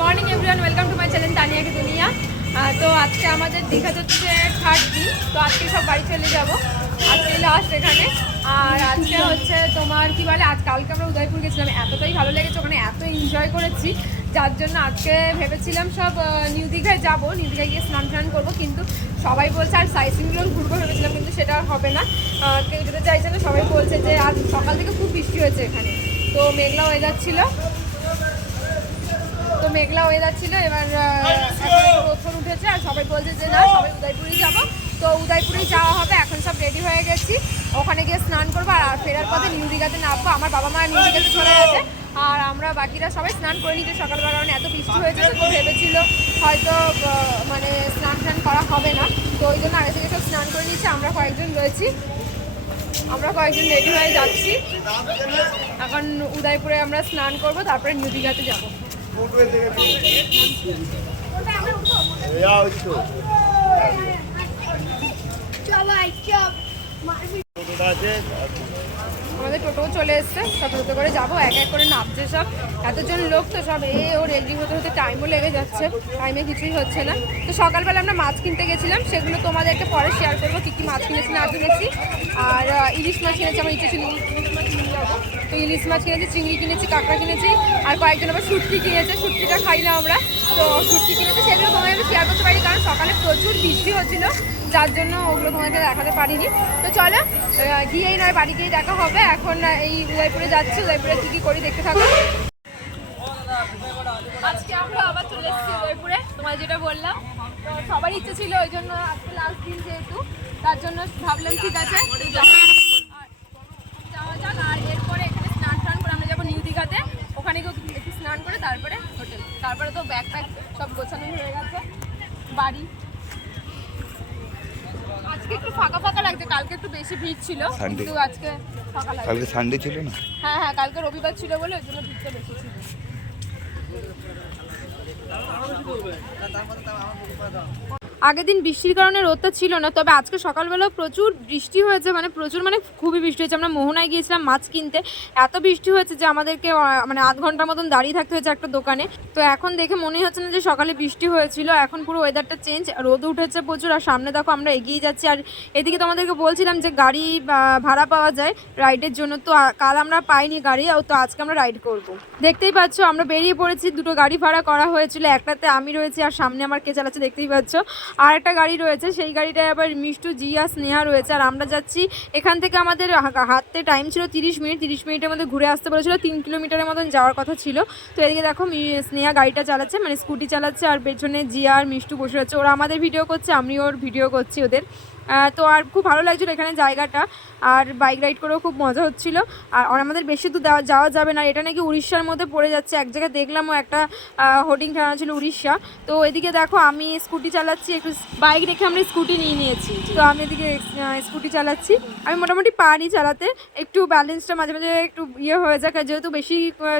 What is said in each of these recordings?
Morning everyone, welcome to my channel Tania কি দুনিয়া। তো আজকে আমাদের দীঘা হচ্ছে 3rd দিন। তো আজকে সব বাড়ি চলে যাব, আজকে লাস্ট এখানে। আর আজকে হচ্ছে তোমার কি বলে, আজ কালকে আমরা উদয়পুর গেছিলাম, এতটাই ভালো লেগেছে, ওখানে এত এনজয় করেছি, যার জন্য আজকে ভেবেছিলাম সব নিউ দীঘায় যাবো, নিউ দীঘায় গিয়ে স্নান টান করবো। কিন্তু সবাই বলছে আর সাইসিংগুলো ঘুরবো ভেবেছিলাম, কিন্তু সেটা হবে না। কেউ যেতে চাইছে না, সবাই বলছে যে আজ সকাল থেকে খুব বৃষ্টি হয়েছে এখানে। তো মেঘলা ওয়েদার ছিল, এবার রোদ উঠেছে আর সবাই বলছে যে না, সবাই উদয়পুরেই যাবো। তো উদয়পুরেই যাওয়া হবে। এখন সব রেডি হয়ে গেছি, ওখানে গিয়ে স্নান করবো আর ফেরার পথে নিউ দীঘাতে নামবো। আমার বাবা মা নিউ দীঘাতে চলে গেছে আর আমরা বাকিরা সবাই স্নান করে নিতে সকালবেলা, কারণ এত বৃষ্টি হয়েছে তো ভেবেছিল হয়তো মানে স্নান টান করা হবে না। তো ওই জন্য আগে থেকে সব স্নান করে নিচ্ছে। আমরা কয়েকজন রয়েছি, আমরা কয়েকজন রেডি হয়ে যাচ্ছি। এখন উদয়পুরে আমরা স্নান করবো, তারপরে নিউ দীঘাতে যাবো। আমাদের টোটোও চলে এসছে, সব টোটো করে যাবো, এক এক করে নামছে সব। এতজন লোক তো সব ও রেডি হতে হতে টাইমও লেগে যাচ্ছে, টাইমে কিছুই হচ্ছে না। তো সকালবেলা আমরা মাছ কিনতে গেছিলাম, সেগুলো তোমাদেরকে পরে শেয়ার করবো, কী কী মাছ কিনেছি না কিনেছি। আর ইলিশ মাছ কিনেছি, আমার ইচ্ছে ছিল ইলিশ মাছ কিনে যাবো। তো ইলিশ মাছ কিনেছি, চিংড়ি কিনেছি, কাঁকড়া কিনেছি, আর কয়েকজন আবার শুটকি কিনেছে। শুটকিটা খাই না আমরা, তো শুটকি কিনেছি, সেগুলো তোমাদের শেয়ার করতে পারি, কারণ সকালে প্রচুর বৃষ্টি হচ্ছিল, যার জন্য ওগুলো তোমাদের দেখাতে পারিনি। তো চলো গিয়েই নয় বাড়ি গিয়েই দেখা হবে। এখন এই উদয়পুরে যাচ্ছি, উদয়পুরে কী কী করি দেখতে থাকো। আজকে আমরা আবার চলে এসেছি উদয়পুরে, তোমার যেটা বললাম। তো সবার ইচ্ছে ছিল, ওই জন্য আজকে লাস্ট দিন যেহেতু, তার জন্য ভাবলাম ঠিক আছে যাওয়া যাক। আর এরপরে এখানে স্নান টান করে আমরা যাবো নিউ দীঘাতে, ওখানে গিয়ে একটু স্নান করে তারপরে হোটেল, তারপরে তো ব্যাগ প্যাক সব গোছানো হয়ে গেছে বাড়ি। আজকে একটু ফাঁকা ফাঁকা লাগছে, কালকে একটু বেশি ভিড় ছিল, কিন্তু আজকে ফাঁকা লাগছে। কালকে সানডে ছিল না? হ্যাঁ, কালকে রবিবার ছিল বলে ওই জন্য ভিড়টা বেশি ছিল। আগের দিন বৃষ্টির কারণে রোদটা ছিল না, তবে আজকে সকালবেলাও প্রচুর বৃষ্টি হয়েছে, মানে প্রচুর, মানে খুবই বৃষ্টি হয়েছে। আমরা মোহনায় গিয়েছিলাম মাছ কিনতে, এত বৃষ্টি হয়েছে যে আমাদেরকে মানে আধ ঘন্টার মতন দাঁড়িয়ে থাকতে হয়েছে একটা দোকানে। তো এখন দেখে মনে হচ্ছে না যে সকালে বৃষ্টি হয়েছিল, এখন পুরো ওয়েদারটা চেঞ্জ, রোদ উঠেছে প্রচুর। আর সামনে দেখো আমরা এগিয়ে যাচ্ছি। আর এদিকে তোমাদেরকে বলছিলাম যে গাড়ি ভাড়া পাওয়া যায় রাইডের জন্য, তো কাল আমরা পাইনি গাড়ি, তো আজকে আমরা রাইড করব। দেখতেই পাচ্ছ আমরা বেরিয়ে পড়েছি, দুটো গাড়ি ভাড়া করা হয়েছিল, একটাতে আমি রয়েছি আর সামনে আমার কে চালাচ্ছে দেখতেই পাচ্ছ। আর একটা গাড়ি রয়েছে, সেই গাড়িটায় আবার মিষ্টু, জিয়া, স্নেহা রয়েছে। আর আমরা যাচ্ছি, এখান থেকে আমাদের হাতে টাইম ছিল 30 মিনিট, 30 মিনিটের মধ্যে ঘুরে আসতে বলেছিল, 3 কিলোমিটারের মতন যাওয়ার কথা ছিল। তো এদিকে দেখো স্নেহা গাড়িটা চালাচ্ছে, মানে স্কুটি চালাচ্ছে, আর পেছনে জিয়া আর মিষ্টু বসে আছে। ওরা আমাদের ভিডিও করছে, আমি ওর ভিডিও করছি ওদের। তো আর খুব ভালো লাগছিলো এখানে জায়গাটা, আর বাইক রাইড করেও খুব মজা হচ্ছিলো। আর আমাদের বেশি দূর যাওয়া যাবে না, এটা নাকি উড়িষ্যার মধ্যে পড়ে যাচ্ছে। এক জায়গায় দেখলামও একটা হোর্ডিং টানা ছিল উড়িষ্যা। তো এদিকে দেখো আমি স্কুটি চালাচ্ছি, একটু বাইক রেখে আমরা স্কুটি নিয়েছি। তো আমি এদিকে স্কুটি চালাচ্ছি, আমি মোটামুটি পারি চালাতে, একটু ব্যালেন্সটা মাঝে মাঝে একটু হয়ে যায়, যেহেতু বেশি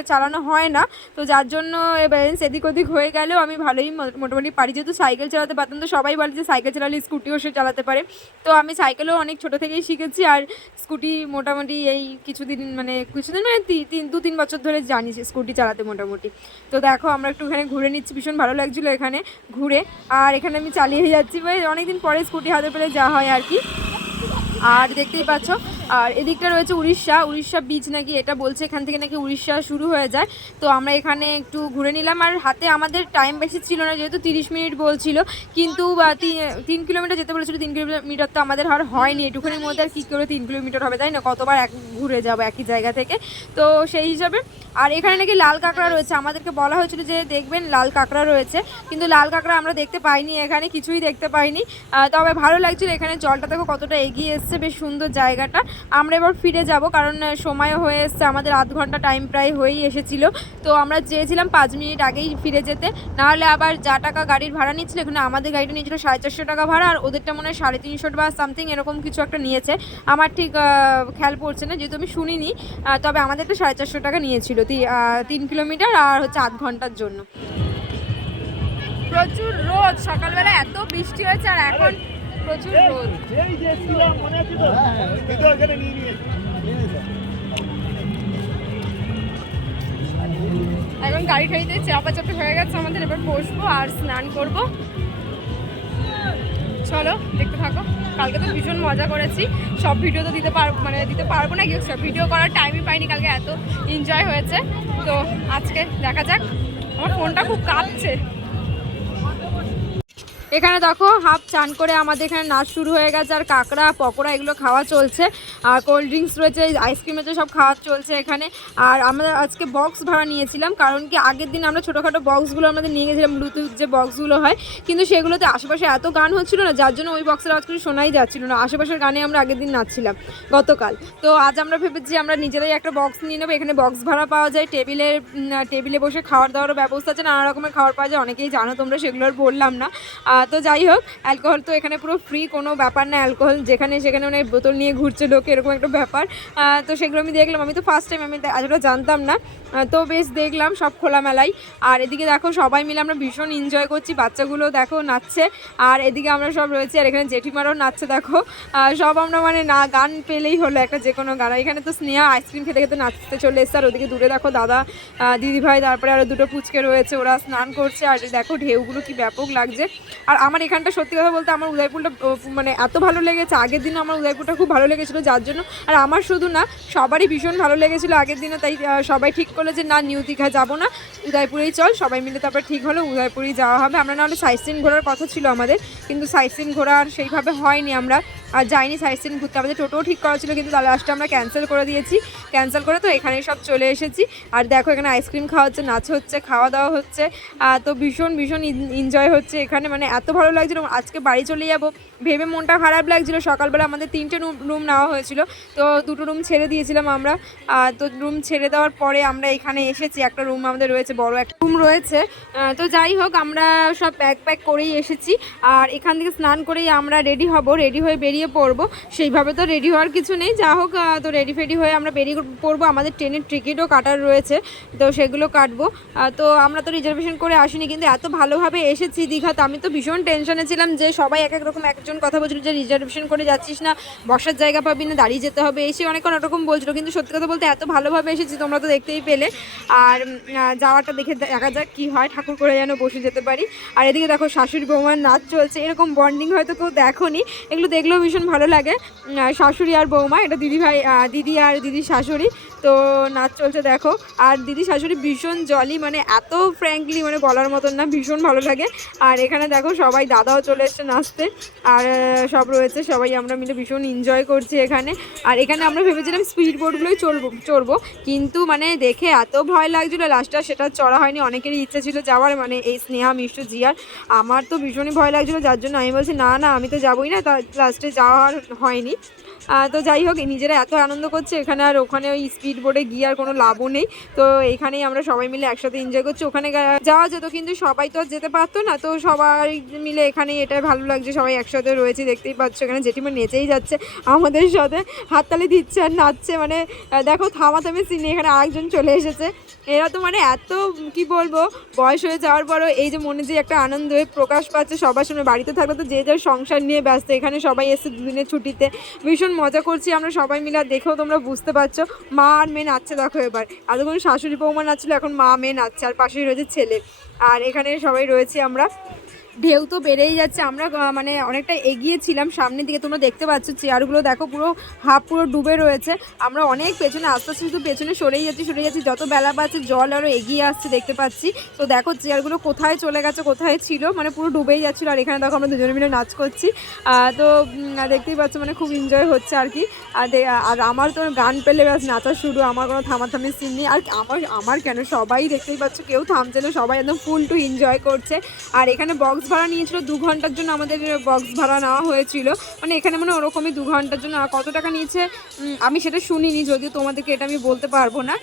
চালানো হয় না, তো যার জন্য ব্যালেন্স এদিক ওদিক হয়ে গেলেও আমি ভালোই মোটামুটি পারি। যেহেতু সাইকেল চালাতে পারতাম, তো সবাই বলে যে সাইকেল চালালে স্কুটিও সে চালাতে পারে। তো আমি সাইকেলও অনেক ছোটো থেকেই শিখেছি, আর স্কুটি মোটামুটি এই কিছুদিন মানে 2-3 বছর ধরে জানি স্কুটি চালাতে মোটামুটি। তো দেখো আমরা একটুখানি ঘুরে নিচ্ছি, ভীষণ ভালো লাগছিলো এখানে ঘুরে। আর এখানে আমি চালিয়ে যাচ্ছি, ভাই অনেকদিন পরে স্কুটি হাতে পেলে যা হয় আর কি। আর দেখতেই পাচ্ছ, আর এদিকটা রয়েছে উড়িষ্যা বিচ নাকি এটা বলছে, এখান থেকে নাকি উড়িষ্যা শুরু হয়ে যায়। তো আমরা এখানে একটু ঘুরে নিলাম, আর হাতে আমাদের টাইম বেশি ছিল না, যেহেতু 30 মিনিট বলছিল, কিন্তু 3 কিলোমিটার যেতে বলেছিল। 3 কিলোমিটার তো আমাদের আর হয়নি, এটুখানির মধ্যে আর কী করে 3 কিলোমিটার হবে, তাই না? কতবার ঘুরে যাবো একই জায়গা থেকে, তো সেই হিসাবে। আর এখানে নাকি লাল কাঁকড়া রয়েছে, আমাদেরকে বলা হয়েছিল যে দেখবেন লাল কাঁকড়া রয়েছে, কিন্তু লাল কাঁকড়া আমরা দেখতে পাইনি, এখানে কিছুই দেখতে পাইনি। তবে ভালো লাগছিল এখানে, জলটা দেখো কতটা এগিয়ে এসছে, বেশ সুন্দর জায়গাটা। আমরা এবার ফিরে যাব, কারণ সময়ও হয়ে এসছে, আমাদের আধ ঘন্টা টাইম প্রায় হয়েই এসেছিলো। তো আমরা চেয়েছিলাম 5 মিনিট আগেই ফিরে যেতে, নাহলে আবার যা টাকা গাড়ির ভাড়া নিচ্ছিল, এখানে আমাদের গাড়িটা নিয়েছিল 450 টাকা ভাড়া, আর ওদেরটা মনে হয় 350 বা সামথিং এরকম কিছু একটা নিয়েছে, আমার ঠিক খেয়াল পড়ছে না, যেহেতু আমি শুনিনি। তবে আমাদেরটা 450 টাকা নিয়েছিল 3 কিলোমিটার, আর হচ্ছে আধ ঘন্টার জন্য। প্রচুর রোদ, সকালবেলা এত বৃষ্টি হয়েছে, আর এখন প্রচুর রোদ। এখন গাড়ি ঠাড়িতে চাপাচাপি হয়ে গেছে আমাদের, এবার বসবো আর স্নান করব। চলো দেখতে থাকো। কালকে তো ভীষণ মজা করেছি, সব ভিডিও তো দিতে পারবো না, সব ভিডিও করার টাইমই পাইনি, কালকে এত এনজয় হয়েছে। তো আজকে দেখা যাক। আমার ফোনটা খুব কাঁপছে। এখানে দেখো হাফ চান করে আমাদের এখানে নাচ শুরু হয়ে গেছে, আর কাঁকড়া পকোড়া এগুলো খাওয়া চলছে, আর কোল্ড ড্রিঙ্কস রয়েছে, আইসক্রিম রয়েছে, সব খাওয়া চলছে এখানে। আর আমরা আজকে বক্স ভাড়া নিয়েছিলাম, কারণ কি আগের দিন আমরা ছোটোখাটো বক্সগুলো আমাদের নিয়ে গেছিলাম, ব্লুটুথ যে বক্সগুলো হয়, কিন্তু সেগুলোতে আশেপাশে এত গান হচ্ছিলো না, যার জন্য ওই বক্সের আওয়াজ কিছু শোনাই যাচ্ছিলো না। আশেপাশের গানে আমরা আগের দিন নাচছিলাম গতকাল। তো আজ আমরা ভেবেছি আমরা নিজেরাই একটা বক্স নিয়ে নেবো। এখানে বক্স ভাড়া পাওয়া যায়, টেবিলে বসে খাওয়ার দাওয়ারও ব্যবস্থা আছে, নানা রকমের খাবার পাওয়া যায়, অনেকেই জানো তোমরা, সেগুলো আর বললাম না। তো যাই হোক, অ্যালকোহল তো এখানে পুরো ফ্রি, কোনো ব্যাপার না, অ্যালকোহল যেখানে সেখানে মানে বোতল নিয়ে ঘুরছে লোক, এরকম একটা ব্যাপার। তো সেগুলো আমি দেখলাম, আমি তো ফার্স্ট টাইম, আমি এতটা জানতাম না। তো বেশ দেখলাম সব খোলামেলাই। আর এদিকে দেখো সবাই মিলে আমরা ভীষণ এনজয় করছি, বাচ্চাগুলো দেখো নাচছে, আর এদিকে আমরা সব রয়েছি, আর এখানে জেঠিমারাও নাচছে দেখো। সব আমরা মানে না গান পেলেই হলো একটা, যে কোনো গান। এখানে তো স্নেহা আইসক্রিম খেতে খেতে নাচতে চলে এসছে, আর ওদিকে দূরে দেখো দাদা দিদিভাই, তারপরে আরও দুটো পুচকে রয়েছে, ওরা স্নান করছে, আর দেখো ঢেউগুলো কি ব্যাপক লাগছে। আর আমার এখানটা সত্যি কথা বলতে আমার উদয়পুরটা মানে এত ভালো লেগেছে, আগের দিনও আমার উদয়পুরটা খুব ভালো লেগেছিলো, যার জন্য আর আমার শুধু না সবারই ভীষণ ভালো লেগেছিলো আগের দিনে। তাই সবাই ঠিক করলো যে না নিউ দীঘা যাবো না, উদয়পুরেই চল, সবাই মিলে তারপর ঠিক হলো উদয়পুরেই যাওয়া হবে। আমরা নাহলে সাইট সিন ঘোরার কথা ছিল আমাদের, কিন্তু সাইট সিন ঘোরা আর সেইভাবে হয়নি, আমরা আর যাইনি সাইট সিন ঘুরতে। আমাদের টোটোও ঠিক করা ছিল, কিন্তু লাস্টে আমরা ক্যান্সেল করে দিয়েছি। ক্যান্সেল করে তো এখানেই সব চলে এসেছি। আর দেখো এখানে আইসক্রিম খাওয়া হচ্ছে, নাচ হচ্ছে, খাওয়া দাওয়া হচ্ছে, তো ভীষণ ভীষণ এনজয় হচ্ছে এখানে, মানে এত ভালো লাগছিলো। আজকে বাড়ি চলে যাবো ভেবে মনটা খারাপ লাগছিলো। সকালবেলা আমাদের 3টে রুম নেওয়া হয়েছিল, তো 2টো রুম ছেড়ে দিয়েছিলাম আমরা। তো রুম ছেড়ে দেওয়ার পরে আমরা এখানে এসেছি, একটা রুম আমাদের রয়েছে, বড় একটা রুম রয়েছে। তো যাই হোক, আমরা সব প্যাক করেই এসেছি, আর এখান থেকে স্নান করেই আমরা রেডি হব, রেডি হয়ে বেরিয়ে পড়বো। সেইভাবে তো রেডি হওয়ার কিছু নেই, যা হোক তো রেডি ফেডি হয়ে আমরা বেরিয়ে পড়বো। আমাদের ট্রেনের টিকিটও কাটার রয়েছে, তো সেগুলো কাটবো। তো আমরা তো রিজার্ভেশন করে আসিনি, কিন্তু এত ভালোভাবে এসেছি দীঘাতে। আমি তো ভীষণ টেনশনে ছিলাম যে সবাই এক এক রকম, একজন কথা বলছিল যে রিজার্ভেশন করে যাচ্ছিস না, বসার জায়গা পাবি না, দাঁড়িয়ে যেতে হবে, এসে অনেক রকম বলছিল, কিন্তু সত্যি কথা বলতে এত ভালোভাবে এসেছি, তোমরা তো দেখতেই পেলে। আর যাওয়াটা দেখে দেখা যাক কী হয়, ঠাকুর করে যেন বসে যেতে পারি। আর এদিকে দেখো শাশুড়ি বৌমার নাচ চলছে, এরকম বন্ডিং হয়তো কেউ দেখোনি, এগুলো দেখলেও ভীষণ ভালো লাগে। শাশুড়ি আর বৌমা, এটা দিদিভাই, দিদি আর দিদি শাশুড়ি, তো নাচ চলছে দেখো। আর দিদি শাশুড়ি ভীষণ জলি, মানে এত ফ্র্যাঙ্কলি মানে বলার মতন না, ভীষণ ভালো লাগে। আর এখানে দেখো সবাই, দাদাও চলে এসছে নাচতে, আর সব রয়েছে, সবাই আমরা মিলে ভীষণ এনজয় করছি এখানে। আর এখানে আমরা ভেবেছিলাম স্পিড বোটগুলোই চড়বো, কিন্তু মানে দেখে এত ভয় লাগছিলো লাস্টটা সেটা চড়া হয়নি। অনেকেরই ইচ্ছা ছিল যাওয়ার, মানে এই স্নেহা, মিষ্টু, জিয়ার, আমার তো ভীষণই ভয় লাগছিলো, যার জন্য আমি বলছি না আমি তো যাবোই না, তার লাস্টে যাওয়ার হয়নি। তো যাই হোক, নিজেরা এত আনন্দ করছে এখানে, আর ওখানে ওই স্পিড বোটে গিয়ে আর কোনো লাভও নেই। তো এখানেই আমরা সবাই মিলে একসাথে এনজয় করছি। ওখানে যাওয়া যেত, কিন্তু সবাই তো যেতে পারতো না, তো সবাই মিলে এখানেই এটাই ভালো লাগছে, সবাই একসাথে রয়েছে, দেখতেই পাচ্ছ। এখানে জেঠিমা নেচেই যাচ্ছে আমাদের সাথে, হাততালি দিচ্ছে আর নাচছে, মানে দেখো থামাথামি সিনে। এখানে আরেকজন চলে এসেছে, এরা তো মানে এত কি বলবো, বয়স হয়ে যাওয়ার পরও এই যে মনে যে একটা আনন্দ প্রকাশ পাচ্ছে সবার সামনে। বাড়িতে থাকলে তো যে যার সংসার নিয়ে ব্যস্ত, এখানে সবাই এসে দুদিনের ছুটিতে ভীষণ মজা করছি আমরা সবাই মিলে। দেখেও তোমরা বুঝতে পারছো, মা আর মেয়ে নাচছে দেখো। এবার এতক্ষণ শাশুড়ি বৌমা নাচছিল, এখন মা মেয়ে নাচছে, আর পাশেই রয়েছে ছেলে। আর এখানে সবাই রয়েছি আমরা। ঢেউ তো বেড়েই যাচ্ছে, আমরা মানে অনেকটা এগিয়েছিলাম সামনের দিকে, তোমরা দেখতে পাচ্ছ চেয়ারগুলো দেখো পুরো ডুবে রয়েছে। আমরা অনেক পেছনে আস্তে আস্তে শুধু পেছনে সরেই যাচ্ছি, যত বেলা পাচ্ছে জল আরও এগিয়ে আসছে দেখতে পাচ্ছি। তো দেখো চেয়ারগুলো কোথায় চলে গেছে, কোথায় ছিল, মানে পুরো ডুবেই যাচ্ছিলো। আর এখানে দেখো আমরা দুজনে মিলে নাচ করছি, তো দেখতেই পাচ্ছ মানে খুব এনজয় হচ্ছে আর কি। আর আমার তো গান পেলে ব্যাস নাচা শুরু, আমার কোনো থামাথামি সিন নেই। আর আমার কেন, সবাই দেখতেই পাচ্ছ, কেউ থামছে না, সবাই একদম ফুল টু এনজয় করছে। আর এখানে বক্স ভাড়া নিয়েছিল 2 ঘন্টার জন্য, আমাদের বক্স ভাড়া নেওয়া হয়েছিল, মানে এখানে মানে ওরকমই 2 ঘন্টার জন্য। কত টাকা নিয়েছে আমি সেটা শুনিনি, যদিও তোমাদেরকে এটা আমি বলতে পারবো না।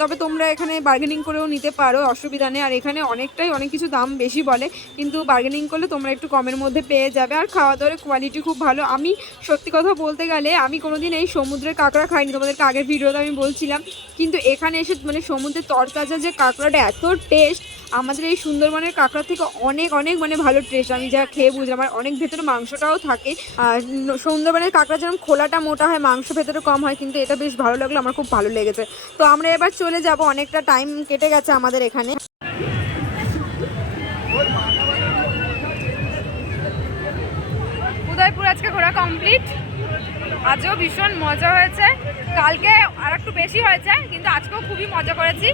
তবে তোমরা এখানে বার্গেনিং করেও নিতে পারো, অসুবিধা নেই। আর এখানে অনেক কিছু দাম বেশি বলে, কিন্তু বার্গেনিং করলে তোমরা একটু কমের মধ্যে পেয়ে যাবে। আর খাওয়া দাওয়ার কোয়ালিটি খুব ভালো। আমি সত্যি কথা বলতে গেলে আমি কোনোদিন এই সমুদ্রের কাঁকড়া খাইনি, তোমাদেরকে আগের ভিডিওতে আমি বলছিলাম, কিন্তু এখানে এসে মানে সমুদ্রের তরতাজা যে কাঁকড়াটা এত টেস্ট, আমাদের এই সুন্দরবনের কাঁকড়া থেকে অনেক অনেক মানে ভালো টেস্ট, আমি যা খেয়ে বুঝলাম। আর অনেক ভেতরে মাংসটাও থাকে। আর সুন্দরবনের কাঁকড়া যেরকম খোলাটা মোটা হয়, মাংস ভেতরে কম হয়, কিন্তু এটা বেশ ভালো লাগলো, আমার খুব ভালো লেগেছে। তো আমরা এবার চলে যাব, অনেকটা টাইম কেটে গেছে আমাদের এখানে। উদয়পুর আজকে ঘোরা কমপ্লিট। আজও ভীষণ মজা হয়েছে, কালকে আর একটু বেশি হয়েছে, কিন্তু আজকেও খুবই মজা করেছি।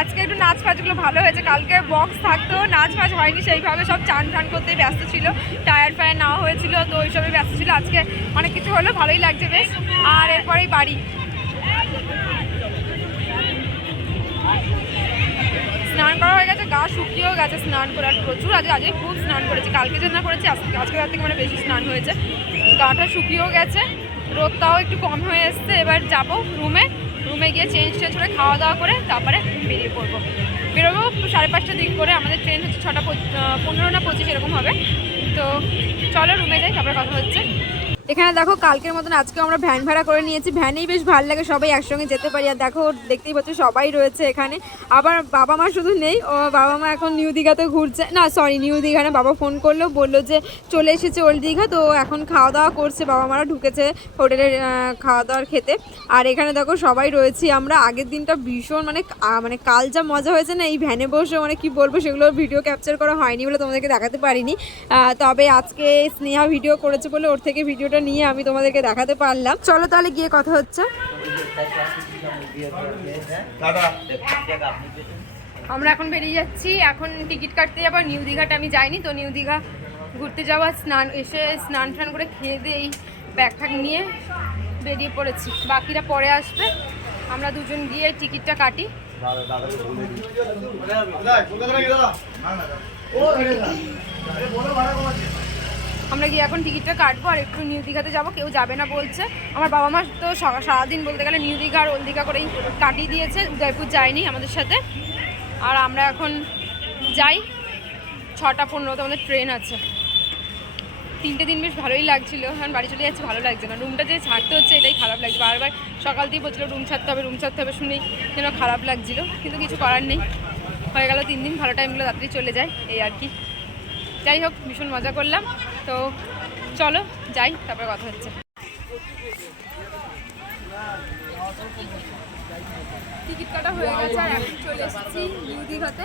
আজকে একটু নাচ ফাচগুলো ভালো হয়েছে, কালকে বক্স থাকতো, নাচ ফাচ হয়নি সেইভাবে, সব চান টান করতেই ব্যস্ত ছিল, টায়ার ফায়ার নেওয়া হয়েছিল, তো ওইসবে ব্যস্ত ছিল। আজকে অনেক কিছু হলো, ভালোই লাগছে বেশ। আর এরপরেই বাড়ি। স্নান করা হয়ে গেছে, গা শুকিয়েও গেছে স্নান করার প্রচুর। আজকে খুব স্নান করেছি, কালকে যে না করেছি আজকে রাত থেকে মানে বেশি স্নান হয়েছে, গাটা শুকিয়েও গেছে, রোদটাও একটু কম হয়ে এসছে। এবার যাবো রুমে গিয়ে চেঞ্জ টেঞ্জ করে খাওয়া দাওয়া করে তারপরে বেরিয়ে পড়বো। বেরোবো 5:30টার দিক করে, আমাদের ট্রেন হচ্ছে 6:15 না 25 এরকম হবে। তো চলো রুমে যাই, তারপরে কথা হচ্ছে। এখানে দেখো কালকের মতন আজকেও আমরা ভ্যান ভাড়া করে নিয়েছি, ভ্যানেই বেশ ভালো লাগে, সবাই একসঙ্গে যেতে পারি। আর দেখো দেখতেই পাচ্ছ সবাই রয়েছে এখানে। আবার বাবা মা শুধু নেই, ও বাবা মা এখন নিউ দীঘাতে ঘুরছে, না সরি নিউ দীঘা না, বাবা ফোন করলো, বললো যে চলে এসেছে ওল্ড দীঘা, তো এখন খাওয়া দাওয়া করছে, বাবা মারা ঢুকেছে হোটেলের খাওয়া দাওয়ার খেতে। আর এখানে দেখো সবাই রয়েছি আমরা। আগের দিনটা ভীষণ মানে কাল যা মজা হয়েছে না এই ভ্যানে বসে, মানে কি বলবো, সেগুলো ভিডিও ক্যাপচার করা হয়নি বলে তোমাদেরকে দেখাতে পারিনি। তবে আজকে স্নেহা ভিডিও করেছে বলে ওর থেকে ভিডিওটা নিয়ে আমি তোমাদেরকে দেখাতে পারলাম। চলো তাহলে গিয়ে কথা হচ্ছে। আমরা এখন বেরিয়ে যাচ্ছি, এখন টিকিট কাটতে যাবো নিউ দীঘাটা, আমি যাইনি তো, নিউ দীঘা ঘুরতে যাওয়া, স্নান টান করে খেয়ে দিয়ে এই ব্যাগ ট্যাগ নিয়ে বেরিয়ে পড়েছি। বাকিরা পরে আসবে, আমরা দুজন গিয়ে টিকিটটা কাটি। আমরা গিয়ে এখন টিকিটটা কাটবো আর একটু নিউ দীঘাতে যাবো। কেউ যাবে না বলছে, আমার বাবা মা তো সারাদিন বলতে গেলে নিউ দীঘা আর ওল্ড দীঘা করেই কাটিয়ে দিয়েছে, উদয়পুর যায়নি আমাদের সাথে। আর আমরা এখন যাই, 6:15 আমাদের ট্রেন আছে। 3টে দিন বেশ ভালোই লাগছিলো, এখন বাড়ি চলে যাচ্ছে, ভালো লাগছে না। রুমটা যে ছাড়তে হচ্ছে এটাই খারাপ লাগছে, বারবার সকাল দিয়ে বলছিল রুম ছাড়তে হবে শুনেই যেন খারাপ লাগছিলো, কিন্তু কিছু করার নেই। হয়ে গেল 3 দিন, ভালো টাইমগুলো রাত্রি চলে যায়, এই আর কি। যাই হোক, ভীষণ মজা করলাম। তো চলো যাই, তারপরে কথা হচ্ছে। টিকিট কাটা হয়ে গেছে আর এখন চলে এসেছি নিউ দীঘাতে।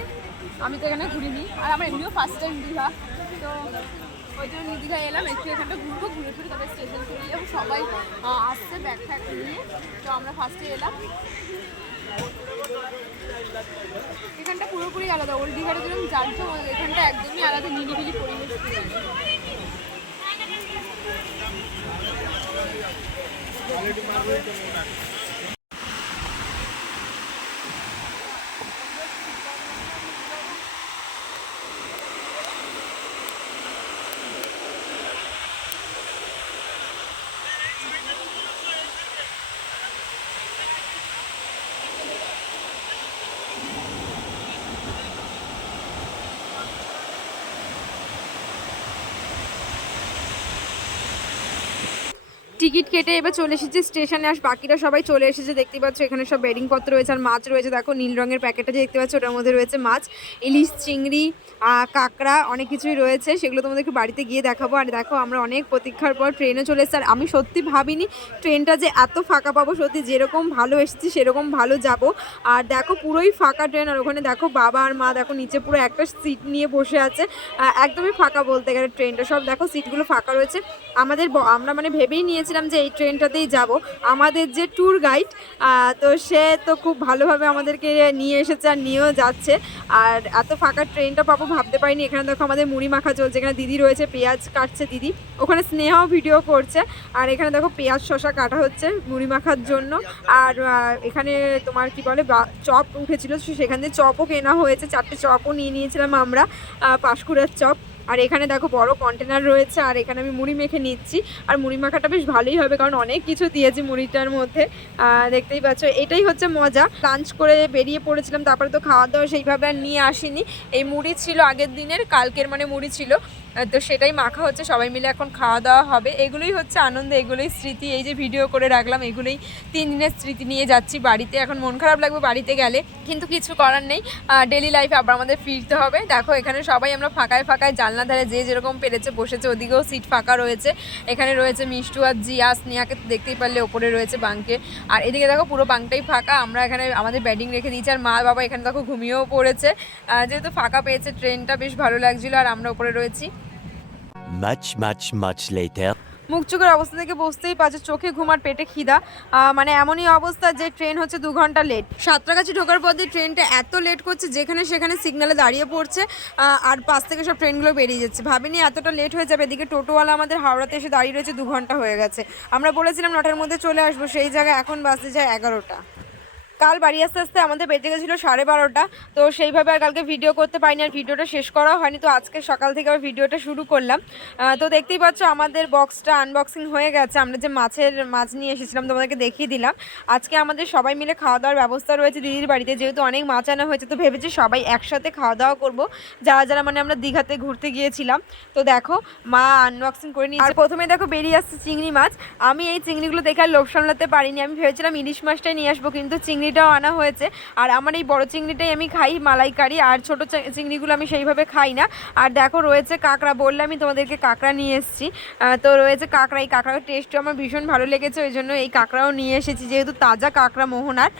আমি তো এখানে ঘুরিনি, আর আমার এমনিও ফার্স্ট টাইম দীঘা, তো ওই জন্য নিউ দীঘা এলাম। একটু এখানটা ঘুরবো, ঘুরে ফিরে তবে স্টেশন চলে যাবো। সবাই আসছে ব্যাগ ট্যাগ নিয়ে, তো আমরা ফার্স্টে এলাম। এখানটা পুরোপুরি আলাদা, ওল্ড দীঘাটা যেরকম জানতো, এখানটা একদমই আলাদা, নিরিবিলি পরিবেশ। টিকিট কেটে এবার চলে এসেছি স্টেশনে, আর বাকিরা সবাই চলে এসেছে, দেখতে পাচ্ছ এখানে সব বেডিংপত্র রয়েছে আর মাছ রয়েছে। দেখো নীল রঙের প্যাকেটটা যে দেখতে পাচ্ছ ওটার মধ্যে রয়েছে মাছ, ইলিশ, চিংড়ি, কাঁকড়া, অনেক কিছুই রয়েছে, সেগুলো তোমাদেরকে বাড়িতে গিয়ে দেখাবো। আর দেখো আমরা অনেক প্রতীক্ষার পর ট্রেনে চলে এসেছি, আর আমি সত্যি ভাবিনি ট্রেনটা যে এত ফাঁকা পাবো, সত্যি যেরকম ভালো এসেছি সেরকম ভালো যাব। আর দেখো পুরোই ফাঁকা ট্রেন, আর ওখানে দেখো বাবা আর মা দেখো নিচে পুরো একটা সিট নিয়ে বসে আছে, একদমই ফাঁকা বলতে গেলে ট্রেনটা, সব দেখো সিটগুলো ফাঁকা রয়েছে। আমরা মানে ভেবেই নিয়েছিলাম যে এই ট্রেনটাতেই যাব। আমাদের যে ট্যুর গাইড, তো সে তো খুব ভালোভাবে আমাদেরকে নিয়ে এসেছে আর নিয়েও যাচ্ছে। আর এত ফাঁকা ট্রেনটা পাবো ভাবতে পারিনি। এখানে দেখো আমাদের মুড়ি মাখা চলছে, এখানে দিদি রয়েছে, পেঁয়াজ কাটছে দিদি, ওখানে স্নেহাও ভিডিও করছে। আর এখানে দেখো পেঁয়াজ শসা কাটা হচ্ছে মুড়ি মাখার জন্য। আর এখানে তোমার কি বলে চপ উঠেছিল, সেখান থেকে চপও কেনা হয়েছে, 4টে চপও নিয়ে নিয়েছিলাম আমরা, পাঁশকুড়ার চপ। আর এখানে দেখো বড় কন্টেনার রয়েছে, আর এখানে আমি মুড়ি মেখে নিচ্ছি। আর মুড়ি মাখাটা বেশ ভালোই হবে, কারণ অনেক কিছু দিয়েছি মুড়িটার মধ্যে, দেখতেই পাচ্ছ। এটাই হচ্ছে মজা। লাঞ্চ করে বেরিয়ে পড়েছিলাম, তারপরে তো খাওয়া দাওয়া সেইভাবে আর নিয়ে আসিনি। এই মুড়ি ছিল আগের দিনের, কালকের মানে মুড়ি ছিল, তো সেটাই মাখা হচ্ছে, সবাই মিলে এখন খাওয়া দাওয়া হবে। এগুলোই হচ্ছে আনন্দ, এগুলোই স্মৃতি। এই যে ভিডিও করে রাখলাম, এগুলোই 3 দিনের স্মৃতি নিয়ে যাচ্ছি বাড়িতে। এখন মন খারাপ লাগবে বাড়িতে গেলে, কিন্তু কিছু করার নেই, ডেলি লাইফে আবার আমাদের ফিরতে হবে। দেখো এখানে সবাই আমরা ফাঁকায় ফাঁকায় জানলা ধারে যে যেরকম পেরেছে বসেছে, ওদিকেও সিট ফাঁকা রয়েছে। এখানে রয়েছে মিষ্টু আর জিয়া, স্নেহাকে দেখতেই পারলে ওপরে রয়েছে বাঙ্কে, আর এদিকে দেখো পুরো বাঙ্কটাই ফাঁকা। আমরা এখানে আমাদের ব্যাডিং রেখে দিয়েছি, আর মা বাবা এখানে দেখো ঘুমিয়েও পড়েছে, যেহেতু ফাঁকা পেয়েছে। ট্রেনটা বেশ ভালো লাগছিলো, আর আমরা ওপরে রয়েছি। Much later. মুখ চোখের অবস্থা থেকে বুঝতেই পারছো, চোখে ঘুম আর পেটে খিদা, মানে এমনই অবস্থা যে ট্রেন হচ্ছে 2 ঘন্টা লেট। সাঁতরাগাছি ঢোকার পর দিয়ে ট্রেনটা এত লেট করছে, যেখানে সেখানে সিগনালে দাঁড়িয়ে পড়ছে, আর পাশ থেকে সব ট্রেনগুলো বেরিয়ে যাচ্ছে। ভাবিনি এতটা লেট হয়ে যাবে। এদিকে টোটোওয়ালা আমাদের হাওড়াতে এসে দাঁড়িয়ে রয়েছে, 2 ঘন্টা হয়ে গেছে। আমরা বলেছিলাম 9টার মধ্যে চলে আসবো, সেই জায়গায় এখন বাসে যায় 11টা। কাল বাড়ি আসতে আসতে আমাদের বেজে গেছিলো 12:30, তো সেইভাবে আর কালকে ভিডিও করতে পারিনি, আর ভিডিওটা শেষ করা হয়নি। তো আজকে সকাল থেকে আবার ভিডিওটা শুরু করলাম। তো দেখতেই পাচ্ছ আমাদের বক্সটা আনবক্সিং হয়ে গেছে। আমরা যে মাছ নিয়ে এসেছিলাম তোমাদেরকে দেখিয়ে দিলাম। আজকে আমাদের সবাই মিলে খাওয়া দাওয়ার ব্যবস্থা রয়েছে দিদির বাড়িতে, যেহেতু অনেক মাছ আনা হয়েছে, তো ভেবেছি সবাই একসাথে খাওয়া দাওয়া করবো, যারা যারা মানে আমরা দীঘাতে ঘুরতে গিয়েছিলাম। তো দেখো মা আনবক্সিং করে নিয়েছে। আর প্রথমে দেখো বেরিয়ে আসছে চিংড়ি মাছ। আমি এই চিংড়িগুলো দেখে আর লোভ সামলাতে পারিনি, আমি ভেবেছিলাম ইলিশ মাছটাই নিয়ে আসবো, কিন্তু চিংড়িটাও আনা হয়েছে। আর আমার এই বড় চিংড়িটাই আমি খাই মালাইকারি, আর ছোট চিংড়িগুলো আমি সেইভাবে খাই না। আর দেখো রয়েছে কাঁকড়া, বললাম আমি তোমাদেরকে কাঁকড়া নিয়ে এসেছি। তো রয়েছে কাঁকড়া, এই কাঁকড়ার টেস্টও আমার ভীষণ ভালো লেগেছে, ওই জন্য এই কাঁকড়াও নিয়ে এসেছি, যেহেতু তাজা কাঁকড়া মোহনার,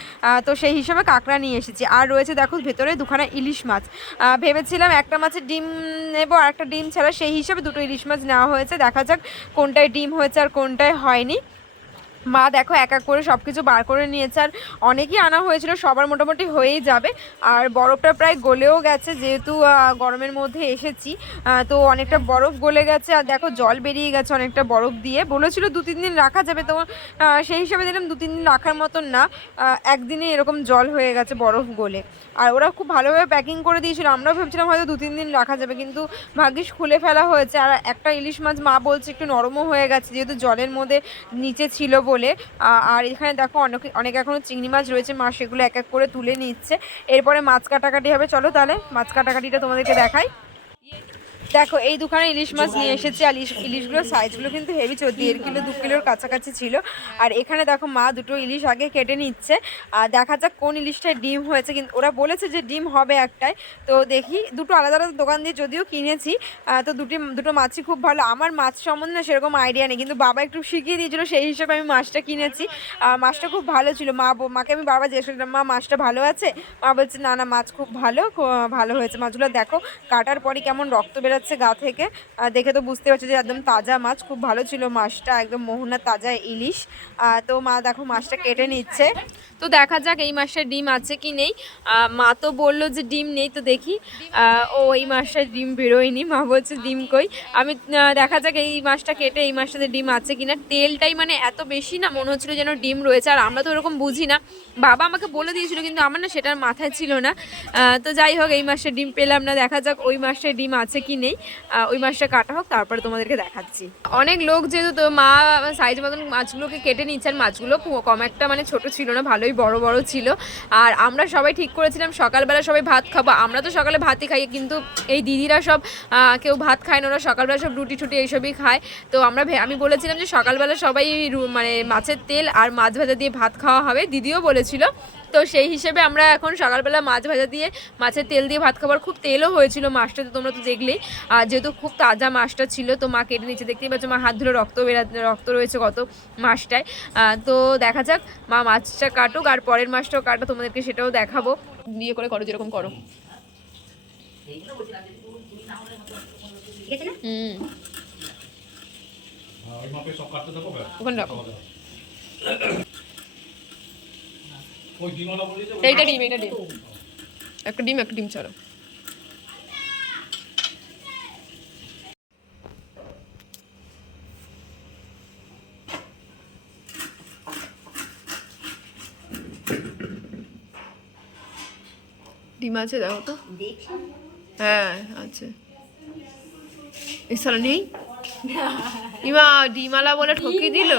তো সেই হিসাবে কাঁকড়া নিয়ে এসেছি। আর রয়েছে দেখো ভেতরে 2খানা ইলিশ মাছ। ভেবেছিলাম একটা মাছের ডিম নেবো আর একটা ডিম ছাড়া, সেই হিসাবে 2টো ইলিশ মাছ নেওয়া হয়েছে। দেখা যাক কোনটায় ডিম হয়েছে আর কোনটায় হয়নি। মা দেখো এক এক করে সব কিছু বার করে নিয়েছে, আর অনেকই আনা হয়েছিল, সবার মোটামুটি হয়েই যাবে। আর বরফটা প্রায় গলেও গেছে, যেহেতু গরমের মধ্যে এসেছি, তো অনেকটা বরফ গলে গেছে। আর দেখো জল বেরিয়ে গেছে অনেকটা বরফ দিয়ে। বলেছিল 2-3 দিন রাখা যাবে, তো সেই হিসাবে দিলাম 2-3 দিন রাখার মতন না, একদিনে এরকম জল হয়ে গেছে বরফ গলে। আর ওরা খুব ভালোভাবে প্যাকিং করে দিয়েছিল, আমরাও ভেবেছিলাম হয়তো 2-3 দিন রাখা যাবে, কিন্তু ভাগ্যিস খুলে ফেলা হয়েছে। আর একটা ইলিশ মাছ মা বলছে একটু নরমও হয়ে গেছে, যেহেতু জলের মধ্যে নিচে ছিল বলে। আর এখানে দেখো অনেক এখনো চিংড়ি মাছ রয়েছে, মা সেগুলো এক এক করে তুলে নিচ্ছে। এরপরে মাছ কাটাকাটি হবে, চলো তাহলে মাছ কাটাকাটিটা তোমাদেরকে দেখাই। দেখো এই 2খানা ইলিশ মাছ নিয়ে এসেছি, আর ইলিশগুলোর সাইজগুলো কিন্তু হেভি, 1.5 কিলো 2 কিলোর কাছাকাছি ছিল। আর এখানে দেখো মা 2টো ইলিশ আগে কেটে নিচ্ছে, আর দেখা যাক কোন ইলিশটায় ডিম হয়েছে। কিন্তু ওরা বলেছে যে ডিম হবে একটাই, তো দেখি। 2টো আলাদা আলাদা দোকান দিয়ে যদিও কিনেছি, তো দুটো মাছই খুব ভালো। আমার মাছ সম্বন্ধে না সেরকম আইডিয়া নেই, কিন্তু বাবা একটু শিখিয়ে দিয়েছিল, সেই হিসেবে আমি মাছটা কিনেছি। মাছটা খুব ভালো ছিল। মাকে আমি বারবার জিজ্ঞেস করলাম, মা মাছটা ভালো আছে? মা বলছে না না, মাছ খুব ভালো হয়েছে। মাছগুলো দেখো কাটার পরই কেমন রক্ত বেরোচ্ছে গা থেকে, দেখে তো বুঝতে পারছো যে একদম তাজা মাছ, খুব ভালো ছিল মাছটা, একদম মোহনা তাজা ইলিশ। তো মা দেখো মাছটা কেটে নিচ্ছে। তো দেখা যাক এই মাছটার ডিম আছে কি নেই। মা তো বললো যে ডিম নেই, তো দেখি। এই মাছটার ডিম বেরোয়নি, মা বলছে ডিম কই। আমি দেখা যাক এই মাছটা কেটে এই মাছটাতে ডিম আছে কিনা। তেলটাই মানে এত বেশি না, মনে হচ্ছিলো যেন ডিম রয়েছে, আর আমরা তো ওরকম বুঝি না। বাবা আমাকে বলে দিয়েছিল, কিন্তু আমার না সেটার মাথায় ছিল না। তো যাই হোক এই মাছটা ডিম পেলাম না, দেখা যাক ওই মাছটার ডিম আছে কি নেই। ওই মাছটা কাটা হোক, তারপরে তোমাদেরকে দেখাচ্ছি। অনেক লোক যেহেতু, তো মা সাইজ মতন মাছগুলোকে কেটে নিচ্ছে, আর মাছগুলো কম একটা মানে ছোট ছিল না, ভালোই বড় বড় ছিল। আর আমরা সবাই ঠিক করেছিলাম সকালবেলা সবাই ভাত খাবো। আমরা তো সকালে ভাতই খাই, কিন্তু এই দিদিরা সব কেউ ভাত খায় না, ওরা সকালবেলা সব রুটি টুটি এইসবই খায়। তো আমি বলেছিলাম যে সকালবেলা সবাই মানে মাছের তেল আর মাছ ভাজা দিয়ে ভাত খাওয়া হবে, দিদিও বলেছিল। তো সেই হিসেবে আমরা এখন সকালবেলা মাছ ভাজা দিয়ে মাছের তেল দিয়ে ভাত খাবার, খুব তেলও হয়েছিল মাছটা, তো তোমরা তো দেখলেই। যেহেতু খুব তাজা মাছটা ছিল, তো মা কেটে নিচে দেখতেই পাচ্ছ, মা হাত ধুলে রক্ত রয়েছে কত মাছটায়। তো দেখা যাক মা মাছটা কাটুক, আর পরের মাছটাও কাটো, তোমাদেরকে সেটাও দেখাবো। দিয়ে করে করো যেরকম করো। ওখানে রাখো। এইটা ডিম একটা ডিম ছাড়ো। ডিম আছে দেখো তো, হ্যাঁ আছে। এই সালা নেই ইমা ডিমালা বলে ঠকিয়ে দিল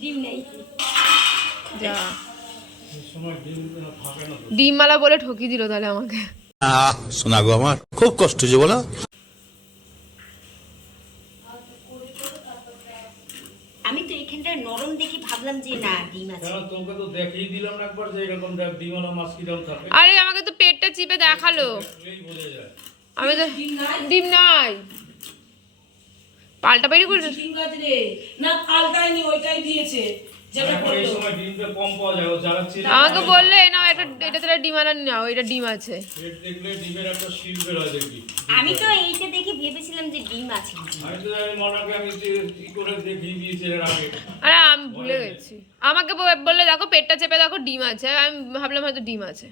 ডিম নেই। যা ডিমমালা বলে ঠকিয়ে দিল তাহলে আমাকে শোনা গো আমার খুব কষ্ট হচ্ছে বলো। আমি তো এখানটা নরম দেখে ভাবলাম যে না ডিম আছে। তোমাকে তো দেখিয়ে দিলাম না একবার যে এরকম ডিমালা মাছ কিরকম থাকে। আরে আমাকে তো পেটটা চিপে দেখালো বোঝা যায়। আমি তো ডিম নাই পাল্টা বাইরে করে ডিম গাছ রে না পাল্টায়নি ওইটাই দিয়েছে যেটা এখন এই করলো। সময় ডিমটা কম পাওয়া যায়, ও যারা চেনে আমাকে বললে নাও একটা এটাতে ডিমালা নাও এটা ডিম আছে পেট দেখলে ডিমের একটা শিল বের হয় দেখবি। আমি তো এইটা দেখে ভেবেছিলাম যে ডিম আছে। আমি তো জানি মনাকে আমি কি করে দেখিয়ে দিয়েছি এর আগে। আরে আমি ভুলে গেছি আমাকে বললে দেখো পেটটা চেপে দেখো ডিম আছে আমি ভাবলাম হয়তো ডিম আছে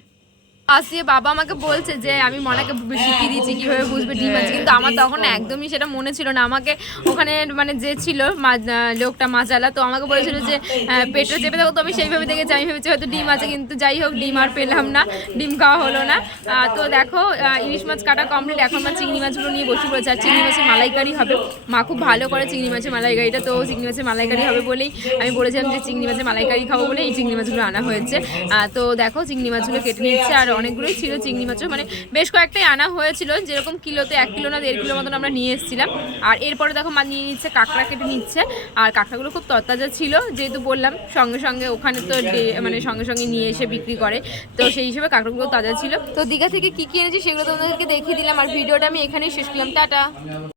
আসিয়ে বাবা আমাকে বলছে যে আমি মনাকে শিখিয়ে দিয়েছি কিভাবে বুঝবে ডিম আছে, কিন্তু আমার তখন একদমই সেটা মনে ছিল না। আমাকে ওখানে মানে যে ছিল লোকটা মাছালা, তো আমাকে বলেছিল যে পেটটা চেপে দেখো, তো আমি সেইভাবে দেখেছি, আমি ভেবেছি হয়তো ডিম আছে, কিন্তু যাই হোক ডিম আর পেলাম না, ডিম খাওয়া হলো না। তো দেখো ইলিশ মাছ কাটা কমপ্লিট, এখন মা চিংড়ি মাছগুলো নিয়ে বসে পড়েছে। আর চিংড়ি মাছের মালাইকারি হবে, মা খুব ভালো করে চিংড়ি মাছের মালাইকারিটা, তো চিংড়ি মাছের মালাইকারি হবে বলেই আমি বলেছিলাম যে চিংড়ি মাছের মালাইকারি খাবো বলে এই চিংড়ি মাছগুলো আনা হয়েছে। তো দেখো চিংড়ি মাছগুলো কেটে নিচ্ছে, আর অনেকগুলোই ছিল চিংড়ি মাছও, মানে বেশ কয়েকটাই আনা হয়েছিল, যেরকম কিলোতে 1 কিলো না 1.5 কিলো মতন আমরা নিয়ে এসেছিলাম। আর এরপরে দেখো মা নিয়ে নিচ্ছে কাঁকড়া, কেটে নিচ্ছে। আর কাঁকড়াগুলো খুব তরতাজা ছিল, যেহেতু বললাম সঙ্গে সঙ্গে ওখানে তো মানে সঙ্গে সঙ্গে নিয়ে এসে বিক্রি করে, তো সেই হিসেবে কাঁকড়াগুলো তাজা ছিল। তো দীঘা থেকে কি কি এনেছি সেগুলো তোমাদেরকে দেখিয়ে দিলাম, আর ভিডিওটা আমি এখানেই শেষ করলাম। টাটা।